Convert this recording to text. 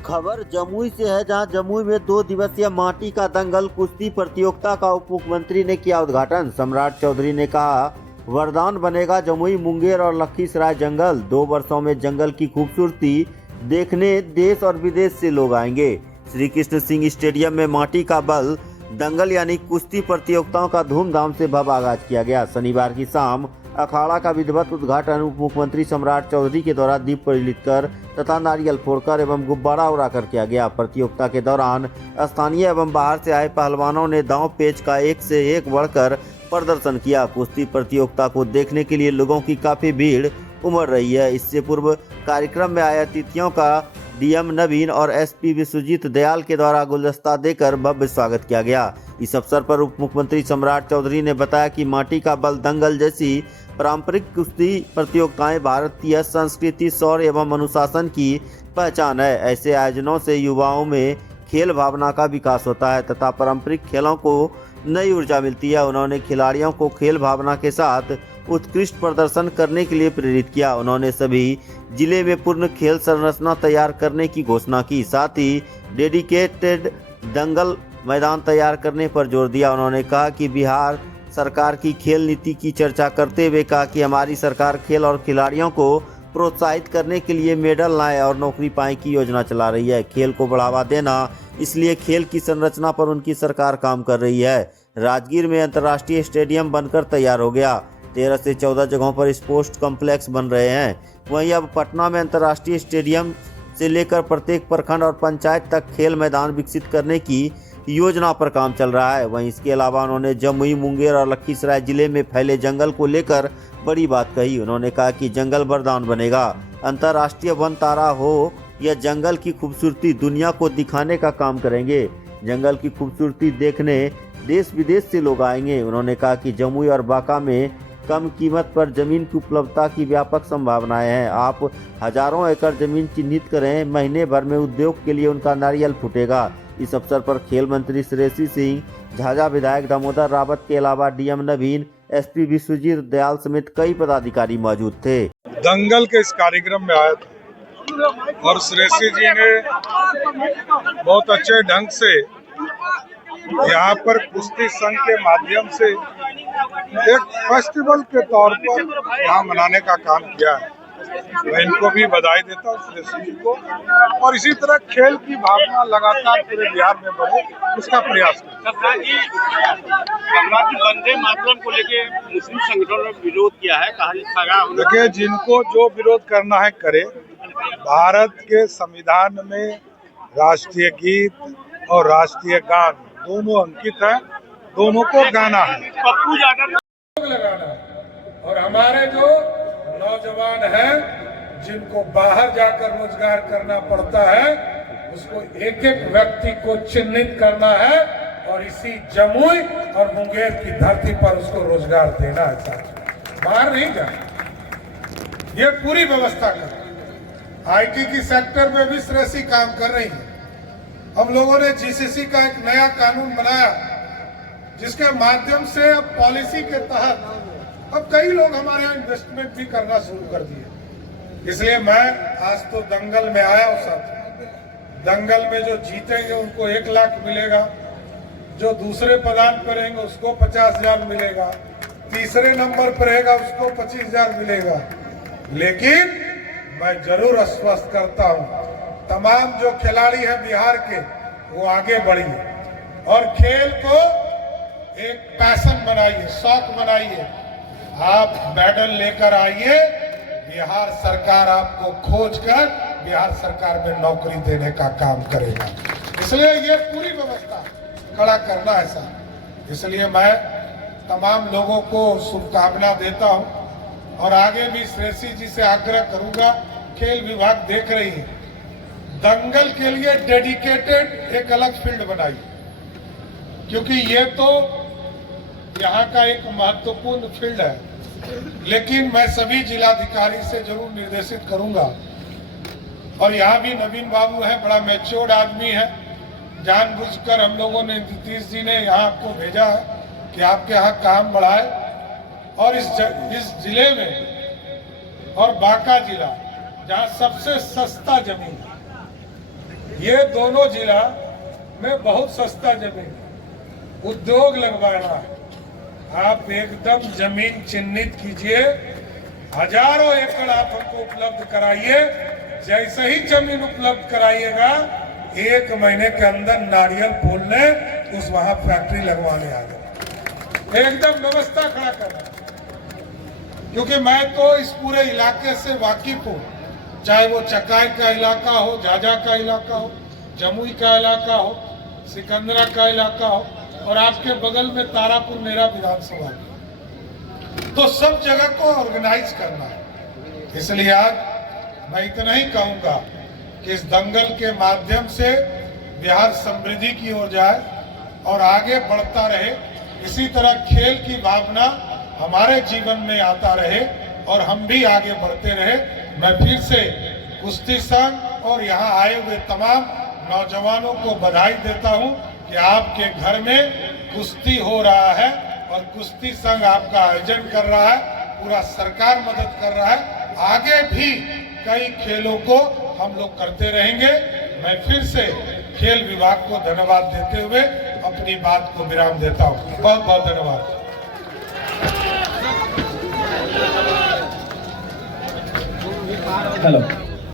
खबर जमुई से है, जहां जमुई में 2 दिवसीय माटी का दंगल कुश्ती प्रतियोगिता का उप मुख्यमंत्री ने किया उद्घाटन। सम्राट चौधरी ने कहा, वरदान बनेगा जमुई, मुंगेर और लखीसराय जंगल। 2 वर्षों में जंगल की खूबसूरती देखने देश और विदेश से लोग आएंगे। श्री कृष्ण सिंह स्टेडियम में माटी का बल दंगल यानी कुश्ती प्रतियोगिताओं का धूमधाम से भव्य आगाज किया गया। शनिवार की शाम अखाड़ा का विधिवत उद्घाटन उप मुख्यमंत्री सम्राट चौधरी के द्वारा दीप प्रज्वलित कर तथा नारियल फोड़कर एवं गुब्बारा उड़ाकर किया गया। प्रतियोगिता के दौरान स्थानीय एवं बाहर से आए पहलवानों ने दांव पेच का एक से एक बढ़कर प्रदर्शन किया। कुश्ती प्रतियोगिता को देखने के लिए लोगों की काफी भीड़ उमड़ रही है। इससे पूर्व कार्यक्रम में आए अतिथियों का डीएम नवीन और एसपी विश्वजीत दयाल के द्वारा गुलदस्ता देकर भव्य स्वागत किया गया। इस अवसर पर उप मुख्यमंत्री सम्राट चौधरी ने बताया कि माटी का बल दंगल जैसी पारंपरिक कुश्ती प्रतियोगिताएं भारतीय संस्कृति, शौर्य एवं अनुशासन की पहचान है। ऐसे आयोजनों से युवाओं में खेल भावना का विकास होता है तथा पारंपरिक खेलों को नई ऊर्जा मिलती है। उन्होंने खिलाड़ियों को खेल भावना के साथ उत्कृष्ट प्रदर्शन करने के लिए प्रेरित किया। उन्होंने सभी जिले में पूर्ण खेल संरचना तैयार करने की घोषणा की, साथ ही डेडिकेटेड दंगल मैदान तैयार करने पर जोर दिया। उन्होंने कहा कि बिहार सरकार की खेल नीति की चर्चा करते हुए कहा कि हमारी सरकार खेल और खिलाड़ियों को प्रोत्साहित करने के लिए मेडल लाए और नौकरी पाए की योजना चला रही है। खेल को बढ़ावा देना, इसलिए खेल की संरचना पर उनकी सरकार काम कर रही है। राजगीर में अंतर्राष्ट्रीय स्टेडियम बनकर तैयार हो गया। 13 से 14 जगहों पर स्पोर्ट्स कॉम्प्लेक्स बन रहे हैं। वहीं अब पटना में अंतर्राष्ट्रीय स्टेडियम से लेकर प्रत्येक प्रखंड और पंचायत तक खेल मैदान विकसित करने की योजना पर काम चल रहा है। वहीं इसके अलावा उन्होंने जमुई, मुंगेर और लखीसराय जिले में फैले जंगल को लेकर बड़ी बात कही। उन्होंने कहा कि जंगल वरदान बनेगा। अंतर्राष्ट्रीय वन तारा हो या जंगल की खूबसूरती दुनिया को दिखाने का काम करेंगे। जंगल की खूबसूरती देखने देश विदेश से लोग आएंगे। उन्होंने कहा कि जमुई और बांका में कम कीमत पर जमीन की उपलब्धता की व्यापक संभावनाएं हैं। आप हजारों एकड़ जमीन चिन्हित करें, महीने भर में उद्योग के लिए उनका नारियल फूटेगा। इस अवसर पर खेल मंत्री श्रेयसी सिंह, झाझा विधायक दामोदर रावत के अलावा डीएम नवीन, एसपी विश्वजीत दयाल समेत कई पदाधिकारी मौजूद थे। दंगल के इस कार्यक्रम में आया था और श्रेयसी जी ने बहुत अच्छे ढंग से यहाँ पर कुश्ती संघ के माध्यम से एक फेस्टिवल के तौर पर यहाँ मनाने का काम किया है। मैं इनको भी बधाई देता हूँ, श्रेयसी जी को, और इसी तरह खेल की भावना लगातार पूरे बिहार में बढ़े, इसका प्रयास करें। वंदे मातरम को लेके मुस्लिम संगठनों ने विरोध किया है, देखिए, जिनको जो विरोध करना है करे। भारत के संविधान में राष्ट्रीय गीत और राष्ट्रीय गान दोनों अंकित है, दोनों को गाना है। पप्पू यादव लगाना। और हमारे जो नौजवान हैं जिनको बाहर जाकर रोजगार करना पड़ता है, उसको एक एक व्यक्ति को चिन्हित करना है और इसी जमुई और मुंगेर की धरती पर उसको रोजगार देना है। साथ बाहर नहीं जाना, ये पूरी व्यवस्था कर। आईटी की सेक्टर में भी श्रेयसी काम कर रही है। हम लोगों ने जीसीसी का एक नया कानून बनाया जिसके माध्यम से अब पॉलिसी के तहत अब कई लोग हमारे यहाँ इन्वेस्टमेंट भी करना शुरू कर दिए। इसलिए मैं आज तो दंगल में आया हूँ। साथ दंगल में जो जीतेंगे उनको 1 लाख मिलेगा, जो दूसरे पदान पर रहेंगे उसको 50,000 मिलेगा, तीसरे नंबर पर रहेगा उसको 25,000 मिलेगा। लेकिन मैं जरूर आश्वस्त करता हूँ, तमाम जो खिलाड़ी हैं बिहार के, वो आगे बढ़िए और खेल को एक पैशन बनाइए, शौक बनाइए। आप मेडल लेकर आइए, बिहार सरकार आपको खोजकर बिहार सरकार में नौकरी देने का काम करेगा। इसलिए ये पूरी व्यवस्था खड़ा करना है सर। इसलिए मैं तमाम लोगों को शुभकामना देता हूं और आगे भी श्रेयसी जी से आग्रह करूंगा, खेल विभाग देख रही है, दंगल के लिए डेडिकेटेड एक अलग फील्ड बनाइए, क्योंकि ये तो यहाँ का एक महत्वपूर्ण फील्ड है। लेकिन मैं सभी जिलाधिकारी से जरूर निर्देशित करूंगा, और यहाँ भी नवीन बाबू है, बड़ा मैच्योर्ड आदमी है, जानबूझकर हम लोगों ने, नीतीश जी ने यहाँ आपको भेजा है कि आपके यहाँ काम बढ़ाए। और इस जिले में और बांका जिला जहाँ सबसे सस्ता जमीन है, ये दोनों जिला में बहुत सस्ता जमीन उद्योग लगवाना है। आप एकदम जमीन चिन्हित कीजिए, हजारों एकड़ आप हमको उपलब्ध कराइए। जैसे ही जमीन उपलब्ध कराइएगा 1 महीने के अंदर नारियल फूलने उस वहां फैक्ट्री लगवाने आ गए, एकदम व्यवस्था खड़ा करना। क्योंकि मैं तो इस पूरे इलाके से वाकिफ हूँ, चाहे वो चकाई का इलाका हो, झाझा का इलाका हो, जमुई का इलाका हो, सिकंदरा का इलाका हो और आपके बगल में तारापुर मेरा विधानसभा है। तो सब जगह को ऑर्गेनाइज करना है। इसलिए आज मैं इतना ही कहूंगा कि इस दंगल के माध्यम से बिहार समृद्धि की ओर जाए और आगे बढ़ता रहे। इसी तरह खेल की भावना हमारे जीवन में आता रहे और हम भी आगे बढ़ते रहे। मैं फिर से कुश्ती संघ और यहाँ आए हुए तमाम नौजवानों को बधाई देता हूँ कि आपके घर में कुश्ती हो रहा है और कुश्ती संघ आपका आयोजन कर रहा है, पूरा सरकार मदद कर रहा है। आगे भी कई खेलों को हम लोग करते रहेंगे। मैं फिर से खेल विभाग को धन्यवाद देते हुए अपनी बात को विराम देता हूँ। बहुत बहुत धन्यवाद। हेलो।